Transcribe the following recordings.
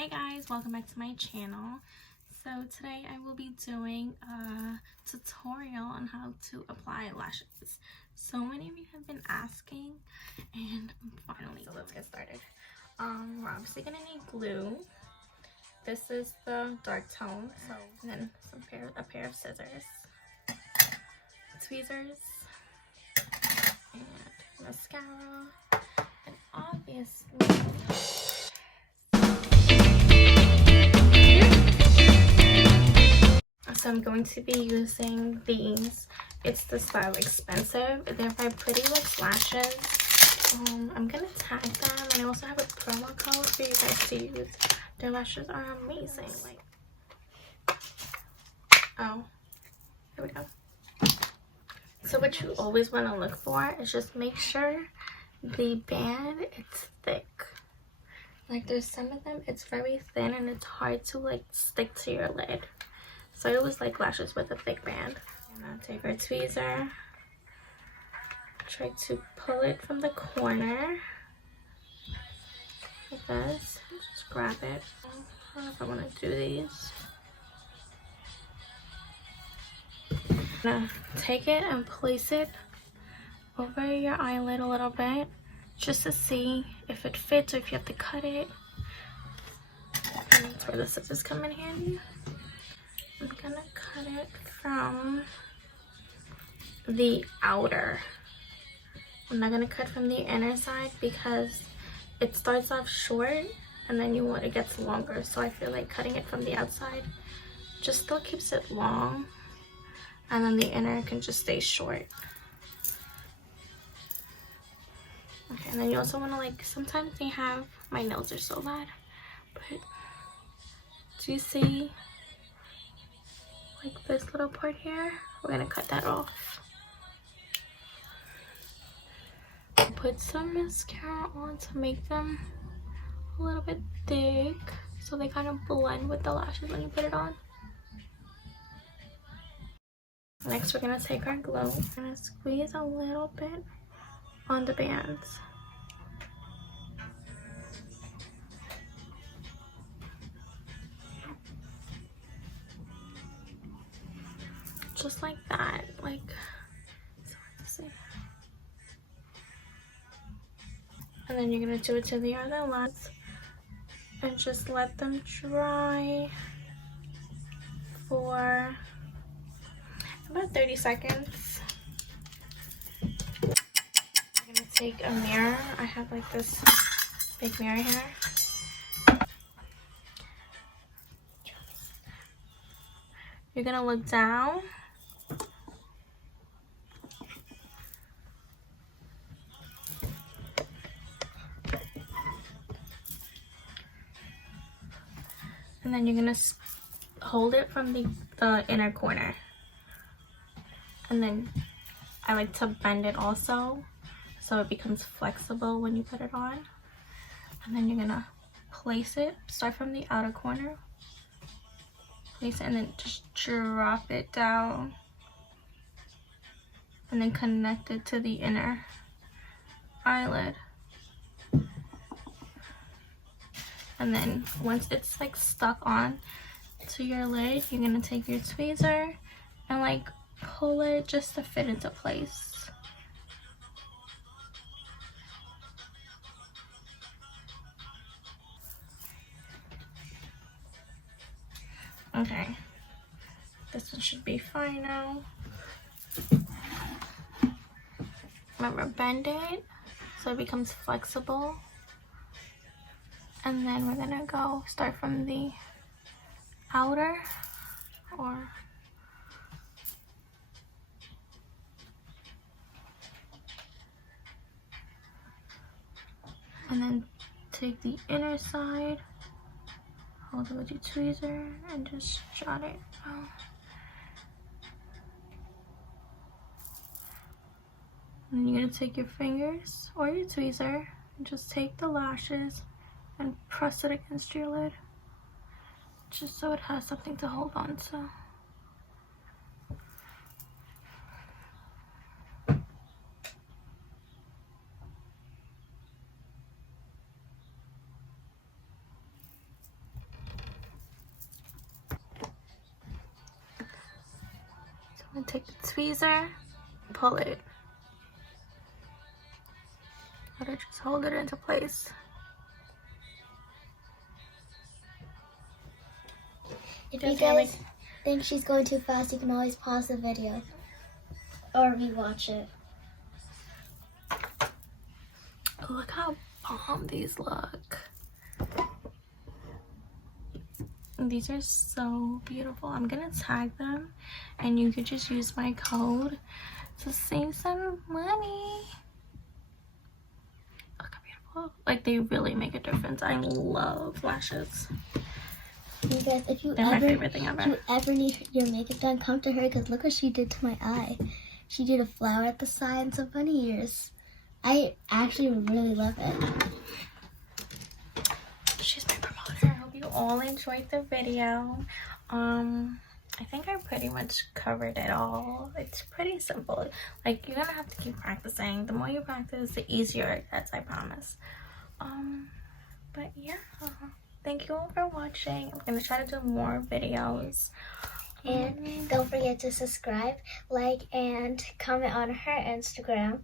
Hey guys, welcome back to my channel. So today I will be doing a tutorial on how to apply lashes. So many of you have been asking and finally, so let's get started. We're obviously gonna need glue. This is the dark tone, so and then a pair of scissors, tweezers, and mascara, and obviously so I'm going to be using these. It's the style Expensive. They're by Pretty Lips Lashes. I'm gonna tag them, and I also have a promo code for you guys to use. Their lashes are amazing. Oh, here we go. So what you always want to look for is just make sure the band it's thick. Like there's some of them it's very thin and it's hard to like stick to your lid. So I always like lashes with a thick band. I'm gonna take our tweezer, try to pull it from the corner like this. Just grab it. I don't know if I want to do these. I'm gonna take it and place it over your eyelid a little bit just to see if it fits or if you have to cut it. And that's where the scissors come in handy. I'm gonna cut it from the outer. I'm not gonna cut from the inner side because it starts off short and then it gets longer. So I feel like cutting it from the outside just still keeps it long, and then the inner can just stay short. Okay, and then you also want to like, sometimes they have, my nails are so bad, but do you see like this little part here? We're gonna cut that off. Put some mascara on to make them a little bit thick so they kind of blend with the lashes when you put it on. Next we're gonna take our glue. We're gonna squeeze a little bit on the bands. Just like that, like, so hard to see. And then you're gonna do it to the other ones and just let them dry for about 30 seconds. I'm gonna take a mirror. I have like this big mirror here. You're gonna look down. And then you're gonna hold it from the inner corner. And then I like to bend it also so it becomes flexible when you put it on. And then you're gonna place it, start from the outer corner, place it, and then just drop it down. And then connect it to the inner eyelid. And then once it's like stuck on to your lid, you're gonna take your tweezer and like pull it just to fit into place. Okay, this one should be fine now. Remember, bend it so it becomes flexible. And then we're gonna go start from the outer and then take the inner side, hold it with your tweezer and just jot it out. And you're gonna take your fingers or your tweezer and just take the lashes and press it against your lid, just so it has something to hold on to. I'm gonna take the tweezer, pull it. Gotta just hold it into place. If you guys think she's going too fast, you can always pause the video or rewatch it. Look how bomb these look. These are so beautiful. I'm gonna tag them and you could just use my code to save some money. Look how beautiful. Like, they really make a difference. I love lashes. You guys, if you They're my favorite thing ever. If you ever need your makeup done, come to her, because look what she did to my eye. She did a flower at the side and some bunny ears. I actually really love it. She's my promoter. I hope you all enjoyed the video. I think I pretty much covered it all. It's pretty simple. Like, you're gonna have to keep practicing. The more you practice, the easier it gets, I promise. But yeah, thank you all for watching. I'm gonna try to do more videos. And don't forget to subscribe, like, and comment on her Instagram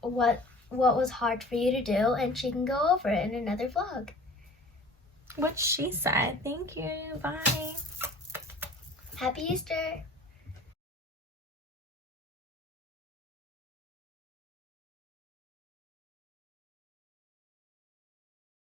what was hard for you to do, and she can go over it in another vlog. What she said. Thank you. Bye. Happy Easter!